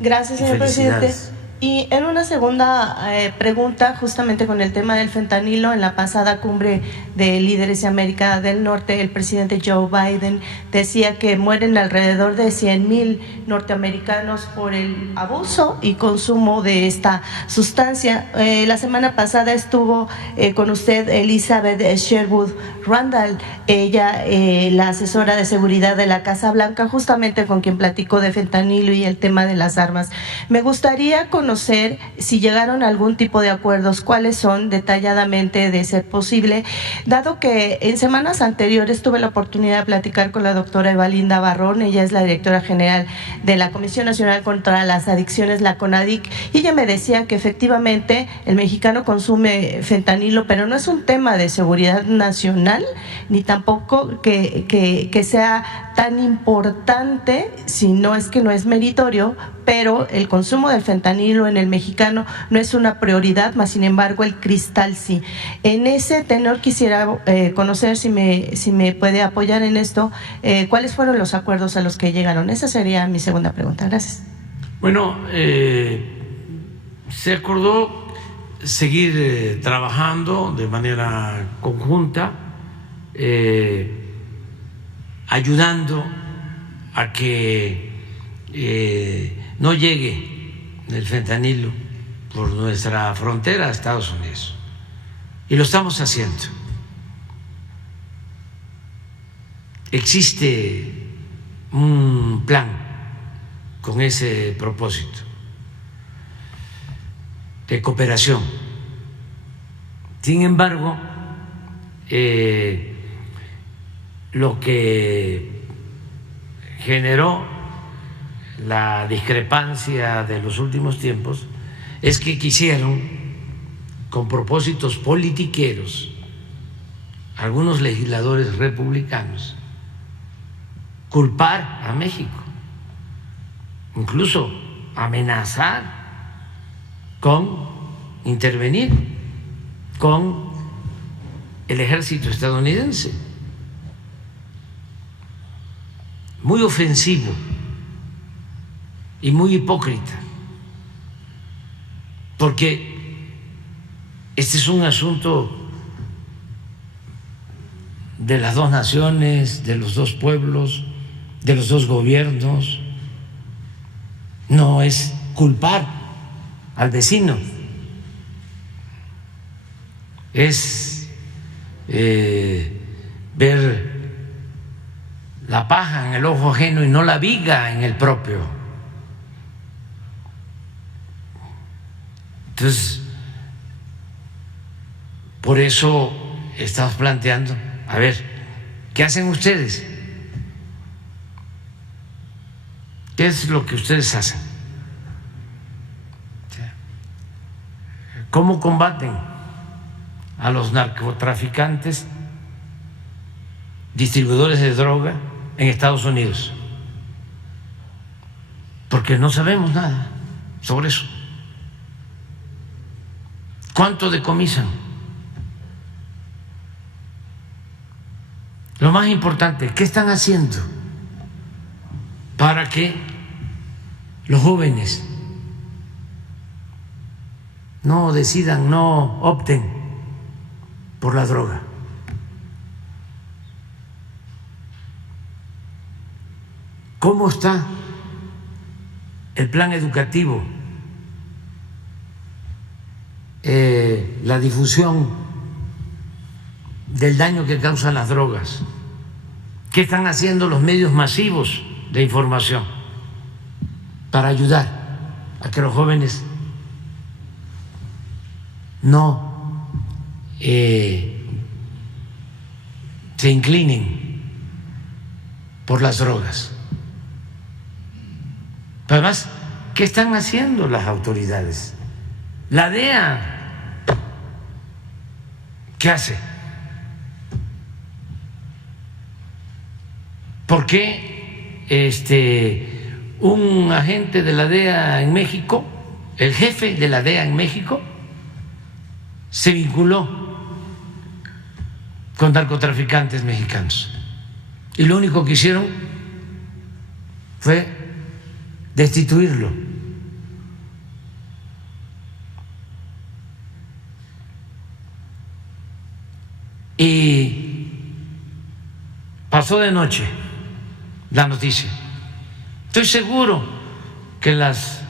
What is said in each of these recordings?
Gracias, señor presidente. Y en una segunda pregunta, justamente con el tema del fentanilo, en la pasada cumbre de líderes de América del Norte, el presidente Joe Biden decía que mueren alrededor de 100,000 norteamericanos por el abuso y consumo de esta sustancia. La semana pasada estuvo con usted Elizabeth Sherwood Randall, ella la asesora de seguridad de la Casa Blanca, justamente con quien platicó de fentanilo y el tema de las armas. Me gustaría conocer si llegaron a algún tipo de acuerdos, cuáles son detalladamente, de ser posible, dado que en semanas anteriores tuve la oportunidad de platicar con la doctora Evalinda Barrón. Ella es la directora general de la Comisión Nacional contra las Adicciones, la CONADIC, y ella me decía que efectivamente el mexicano consume fentanilo, pero no es un tema de seguridad nacional, ni tampoco que sea tan importante, si no es que no es meritorio, pero el consumo del fentanilo en el mexicano no es una prioridad, más sin embargo el cristal sí. En ese tenor quisiera conocer, si me puede apoyar en esto, cuáles fueron los acuerdos a los que llegaron. Esa sería mi segunda pregunta. Gracias. Bueno, se acordó seguir trabajando de manera conjunta, ayudando a que no llegue el fentanilo por nuestra frontera a Estados Unidos. Y lo estamos haciendo. Existe un plan con ese propósito de cooperación. Sin embargo, lo que generó la discrepancia de los últimos tiempos es que quisieron, con propósitos politiqueros, algunos legisladores republicanos, culpar a México, incluso amenazar con intervenir con el ejército estadounidense. Muy ofensivo y muy hipócrita, porque este es un asunto de las dos naciones, de los dos pueblos, de los dos gobiernos. No es culpar al vecino, es ver la paja en el ojo ajeno y no la viga en el propio. Entonces, por eso estamos planteando, a ver, ¿qué hacen ustedes? ¿Qué es lo que ustedes hacen? ¿Cómo combaten a los narcotraficantes, distribuidores de droga en Estados Unidos? Porque no sabemos nada sobre eso. ¿Cuánto decomisan? Lo más importante, ¿qué están haciendo para que los jóvenes no decidan, no opten por la droga? ¿Cómo está el plan educativo? La difusión del daño que causan las drogas. ¿Qué están haciendo los medios masivos de información para ayudar a que los jóvenes no se inclinen por las drogas? Además, ¿qué están haciendo las autoridades? La DEA, ¿qué hace? ¿Por qué un agente de la DEA en México, el jefe de la DEA en México, se vinculó con narcotraficantes mexicanos? Y lo único que hicieron fue destituirlo y pasó de noche la noticia. Estoy seguro que las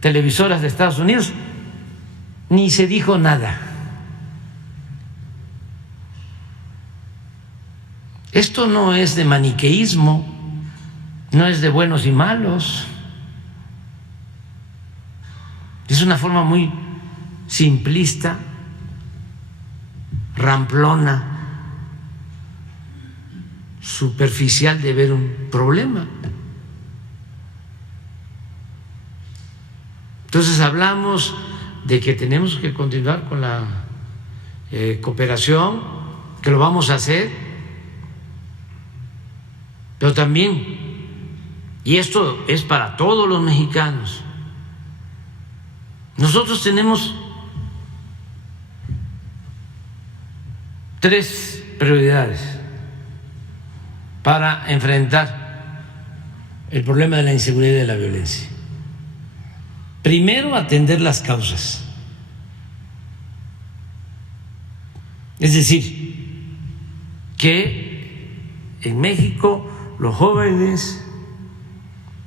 televisoras de Estados Unidos ni se dijo nada. Esto no es de maniqueísmo, no es de buenos y malos. Es una forma muy simplista, ramplona, superficial de ver un problema. Entonces hablamos de que tenemos que continuar con la cooperación, que lo vamos a hacer, pero también, y esto es para todos los mexicanos, nosotros tenemos 3 prioridades para enfrentar el problema de la inseguridad y de la violencia. Primero, atender las causas. Es decir, que en México los jóvenes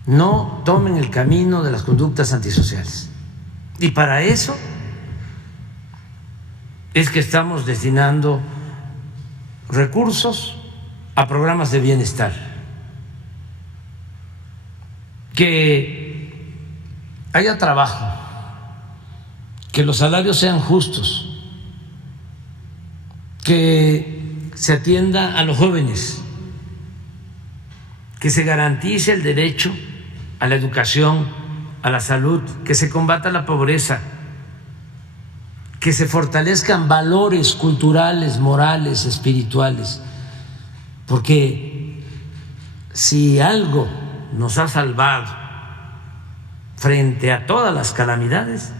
no tomen el camino de las conductas antisociales. Y para eso es que estamos destinando recursos a programas de bienestar, que haya trabajo, que los salarios sean justos, que se atienda a los jóvenes, que se garantice el derecho a la educación, a la salud, que se combata la pobreza, que se fortalezcan valores culturales, morales, espirituales, porque si algo nos ha salvado frente a todas las calamidades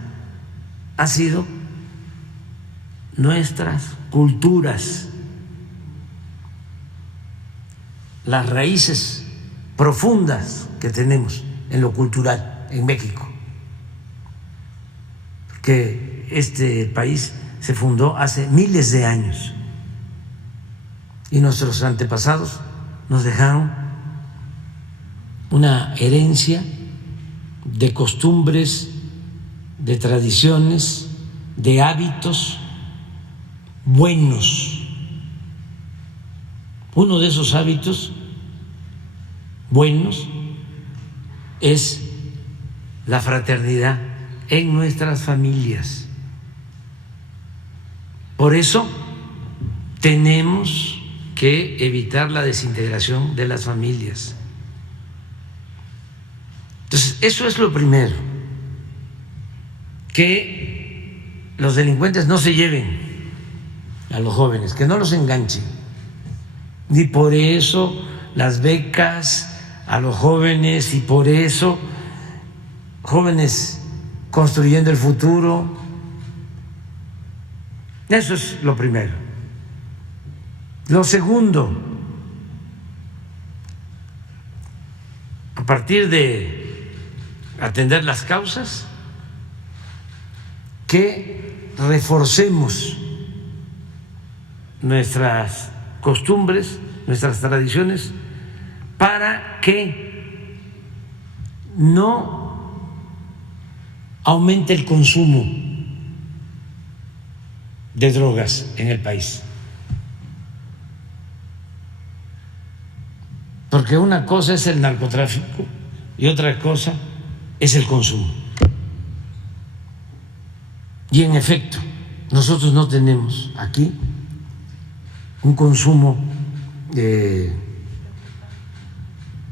ha sido nuestras culturas, las raíces profundas que tenemos en lo cultural en México, porque este país se fundó hace miles de años y nuestros antepasados nos dejaron una herencia de costumbres, de tradiciones, de hábitos buenos. Uno de esos hábitos buenos es la fraternidad en nuestras familias. Por eso tenemos que evitar la desintegración de las familias. Entonces, eso es lo primero, que los delincuentes no se lleven a los jóvenes, que no los enganchen. Y por eso las becas a los jóvenes, y por eso jóvenes construyendo el futuro. Eso es lo primero. Lo segundo, a partir de atender las causas, que reforcemos nuestras costumbres, nuestras tradiciones, para que no aumente el consumo de drogas en el país. Porque una cosa es el narcotráfico y otra cosa es el consumo. Y en efecto, nosotros no tenemos aquí un consumo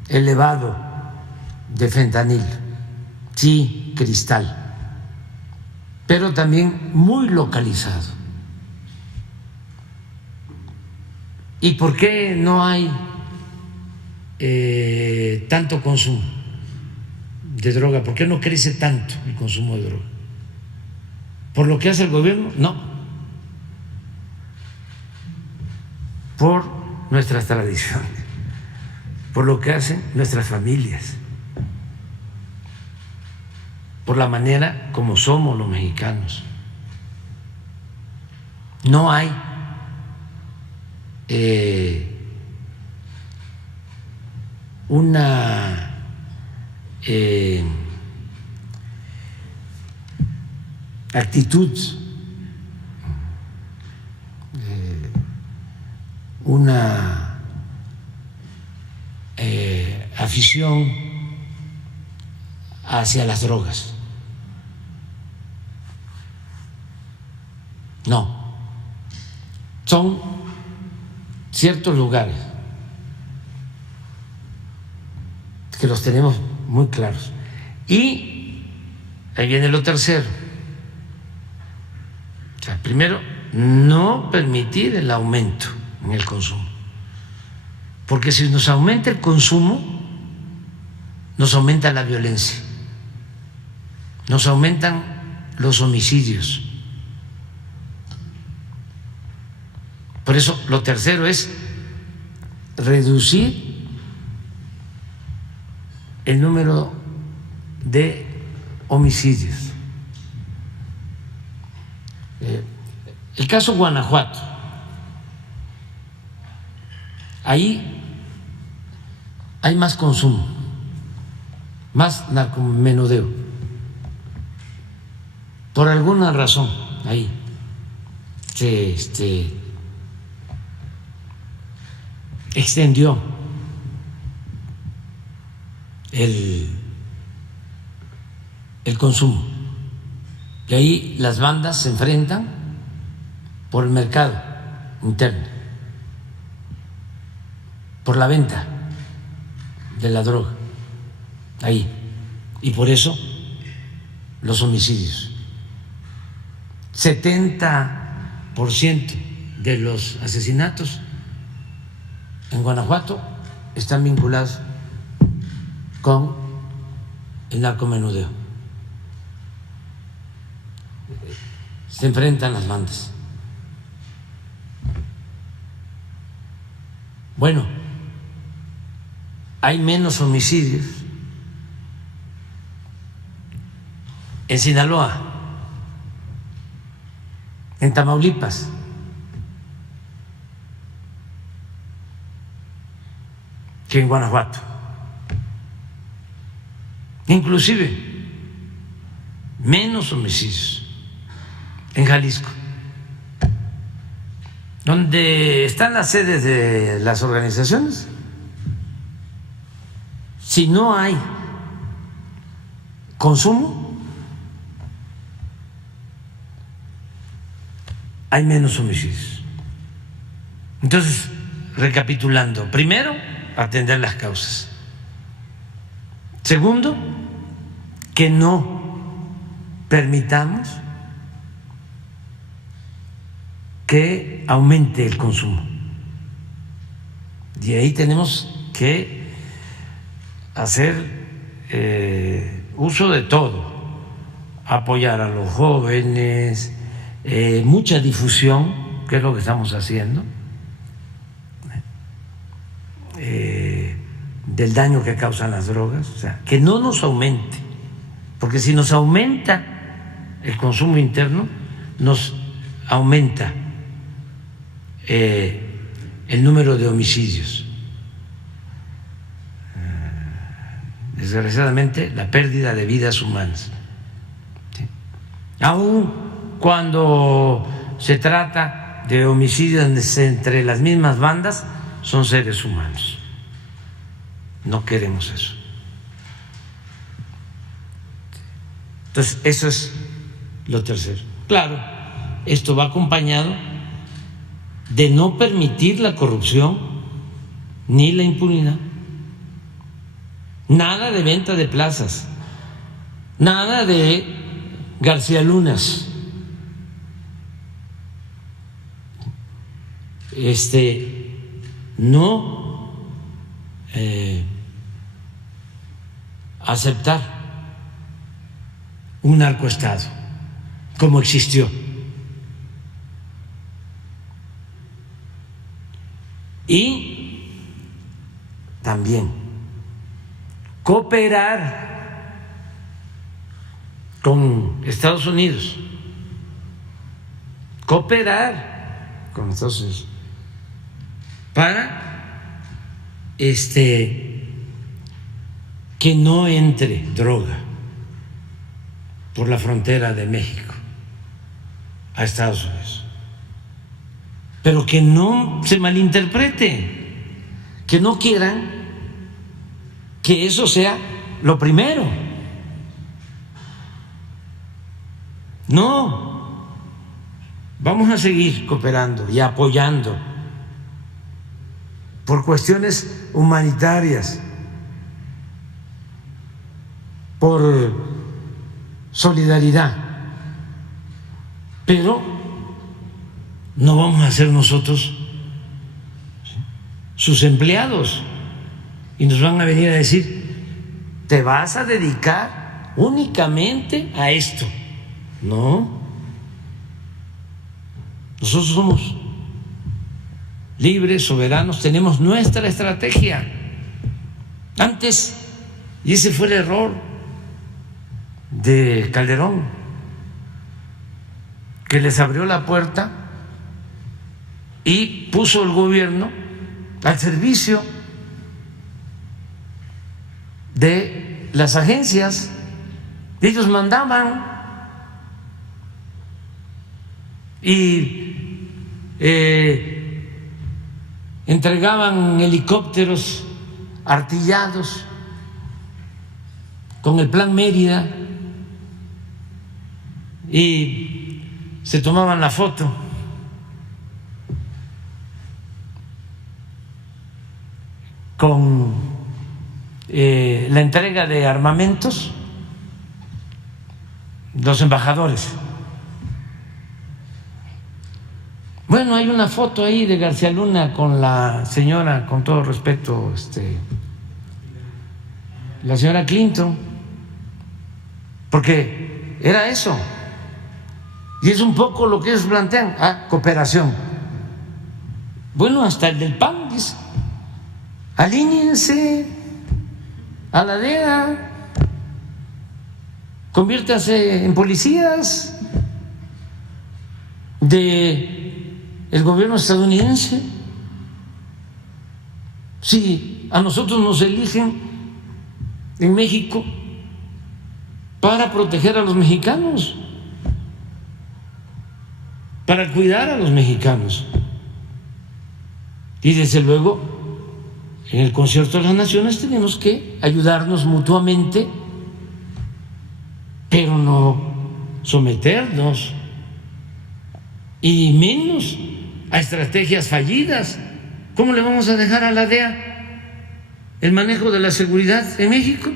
elevado de fentanil, sí, cristal, pero también muy localizado. ¿Y por qué no hay tanto consumo de droga? ¿Por qué no crece tanto el consumo de droga? ¿Por lo que hace el gobierno? No. Por nuestras tradiciones, por lo que hacen nuestras familias, por la manera como somos los mexicanos. No hay una actitud, una afición hacia las drogas. No, son ciertos lugares que los tenemos muy claros. Y ahí viene lo tercero. O sea, primero, no permitir el aumento en el consumo. Porque si nos aumenta el consumo, nos aumenta la violencia, nos aumentan los homicidios. Por eso, lo tercero es reducir el número de homicidios. El caso Guanajuato, ahí hay más consumo, más narcomenudeo. Por alguna razón, ahí se extendió el consumo. Y ahí las bandas se enfrentan por el mercado interno, por la venta de la droga, ahí. Y por eso los homicidios. 70% de los asesinatos en Guanajuato están vinculados con el narcomenudeo. Se enfrentan las bandas. Bueno, hay menos homicidios en Sinaloa, en Tamaulipas, que en Guanajuato. Inclusive menos homicidios en Jalisco, donde están las sedes de las organizaciones. Si no hay consumo, hay menos homicidios. Entonces, recapitulando, primero, atender las causas. Segundo, que no permitamos que aumente el consumo. Y ahí tenemos que hacer uso de todo, apoyar a los jóvenes, mucha difusión, que es lo que estamos haciendo, del daño que causan las drogas, o sea, que no nos aumente, porque si nos aumenta el consumo interno, nos aumenta el número de homicidios. Desgraciadamente, la pérdida de vidas humanas. ¿Sí? Aún cuando se trata de homicidios entre las mismas bandas, son seres humanos. No queremos eso. Entonces, eso es lo tercero. Claro, esto va acompañado de no permitir la corrupción ni la impunidad. Nada de venta de plazas, nada de García Lunas, no aceptar un narcoestado como existió. Y también cooperar con Estados Unidos, para que no entre droga por la frontera de México a Estados Unidos. Pero que no se malinterprete, que no quieran que eso sea lo primero. No, vamos a seguir cooperando y apoyando por cuestiones humanitarias, por solidaridad, pero no vamos a ser nosotros sus empleados y nos van a venir a decir: te vas a dedicar únicamente a esto. No, nosotros somos libres, soberanos, tenemos nuestra estrategia. Antes, y ese fue el error de Calderón, que les abrió la puerta y puso el gobierno al servicio de las agencias. Ellos mandaban y entregaban helicópteros artillados con el Plan Mérida y se tomaban la foto con la entrega de armamentos, los embajadores. Bueno, hay una foto ahí de García Luna con la señora, con todo respeto, la señora Clinton, porque era eso. Y es un poco lo que ellos plantean: cooperación. Bueno, hasta el del PAN dice: alíñense a la DEA, conviértanse en policías de el gobierno estadounidense. Si a nosotros nos eligen en México para proteger a los mexicanos, para cuidar a los mexicanos, y desde luego en el Concierto de las Naciones tenemos que ayudarnos mutuamente, pero no someternos, y menos a estrategias fallidas. ¿Cómo le vamos a dejar a la DEA el manejo de la seguridad en México?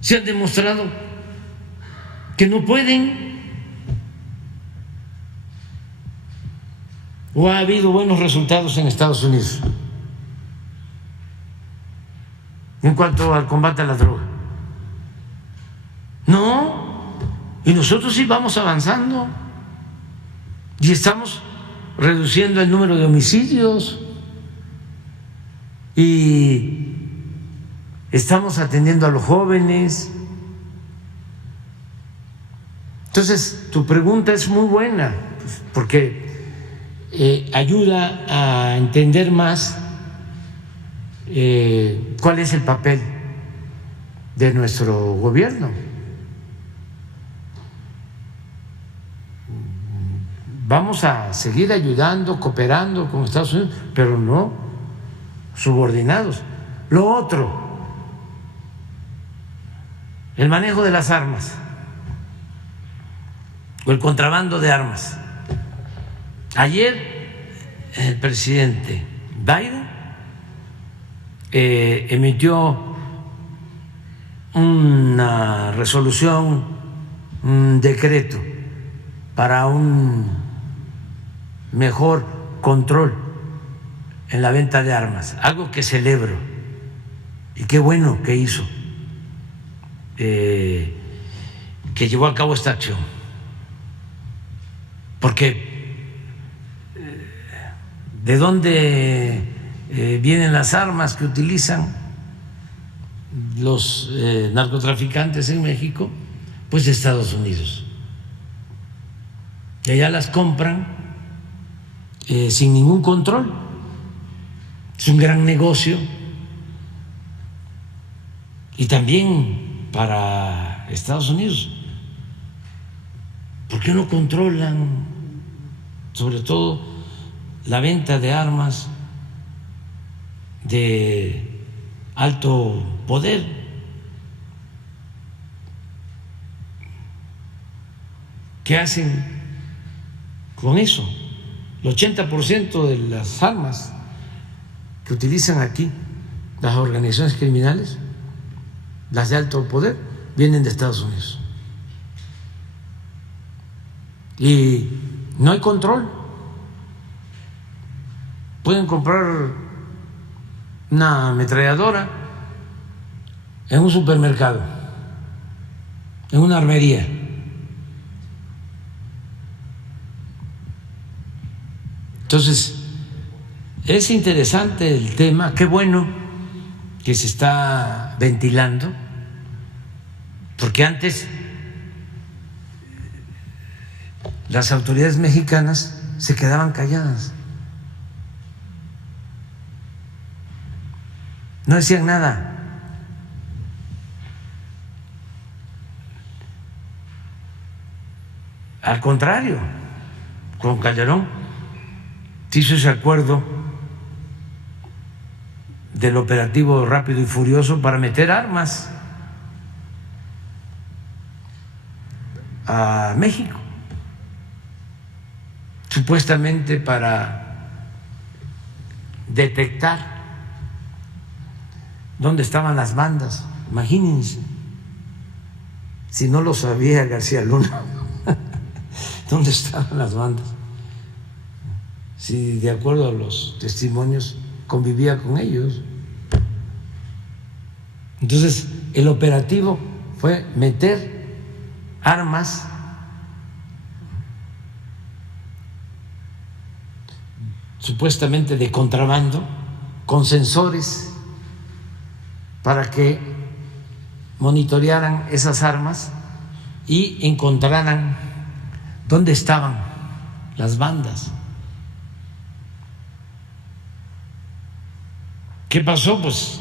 Se han demostrado que no pueden, o ha habido buenos resultados en Estados Unidos en cuanto al combate a la droga. No, y nosotros sí vamos avanzando y estamos reduciendo el número de homicidios y estamos atendiendo a los jóvenes. Entonces, tu pregunta es muy buena, porque ayuda a entender más cuál es el papel de nuestro gobierno. Vamos a seguir ayudando, cooperando con Estados Unidos, pero no subordinados. Lo otro, el manejo de las armas o el contrabando de armas. Ayer el presidente Biden emitió una resolución, un decreto para un mejor control en la venta de armas, algo que celebro y qué bueno que hizo, que llevó a cabo esta acción, porque ¿de dónde vienen las armas que utilizan los narcotraficantes en México? Pues de Estados Unidos. Y allá las compran sin ningún control es un gran negocio, y también para Estados Unidos. ¿Por qué no controlan, sobre todo, la venta de armas de alto poder? ¿Qué hacen con eso? El 80% de las armas que utilizan aquí las organizaciones criminales, las de alto poder, vienen de Estados Unidos. Y no hay control. Pueden comprar una ametralladora en un supermercado, en una armería. Entonces, es interesante el tema, qué bueno que se está ventilando, porque antes las autoridades mexicanas se quedaban calladas, no decían nada. Al contrario, con Calderón se hizo ese acuerdo del operativo Rápido y Furioso para meter armas a México, supuestamente para detectar dónde estaban las bandas. Imagínense, si no lo sabía García Luna, dónde estaban las bandas, si de acuerdo a los testimonios convivía con ellos. Entonces, el operativo fue meter armas supuestamente de contrabando con sensores para que monitorearan esas armas y encontraran dónde estaban las bandas. ¿Qué pasó? Pues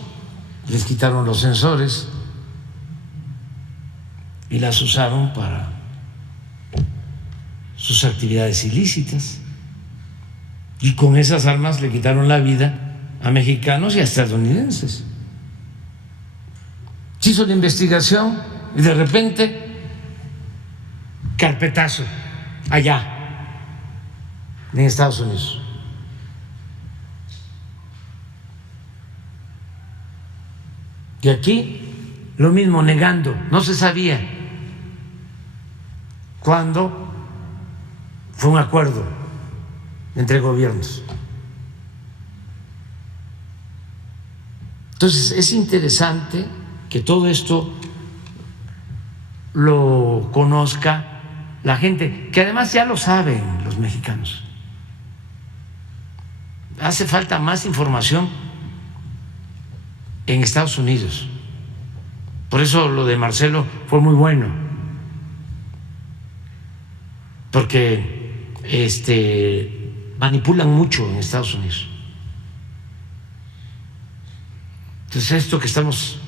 les quitaron los sensores y las usaron para sus actividades ilícitas, y con esas armas le quitaron la vida a mexicanos y a estadounidenses. Se hizo la investigación y de repente carpetazo allá en Estados Unidos. Y aquí lo mismo, negando, no se sabía, cuando fue un acuerdo entre gobiernos. Entonces es interesante que todo esto lo conozca la gente, que además ya lo saben los mexicanos. Hace falta más información en Estados Unidos. Por eso lo de Marcelo fue muy bueno, porque manipulan mucho en Estados Unidos. Entonces, esto que estamos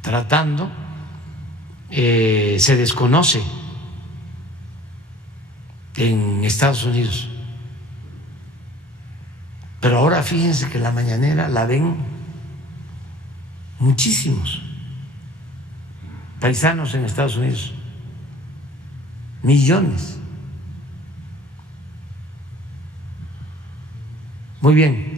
tratando se desconoce en Estados Unidos. Pero ahora fíjense que la mañanera la ven muchísimos paisanos en Estados Unidos, millones. Muy bien.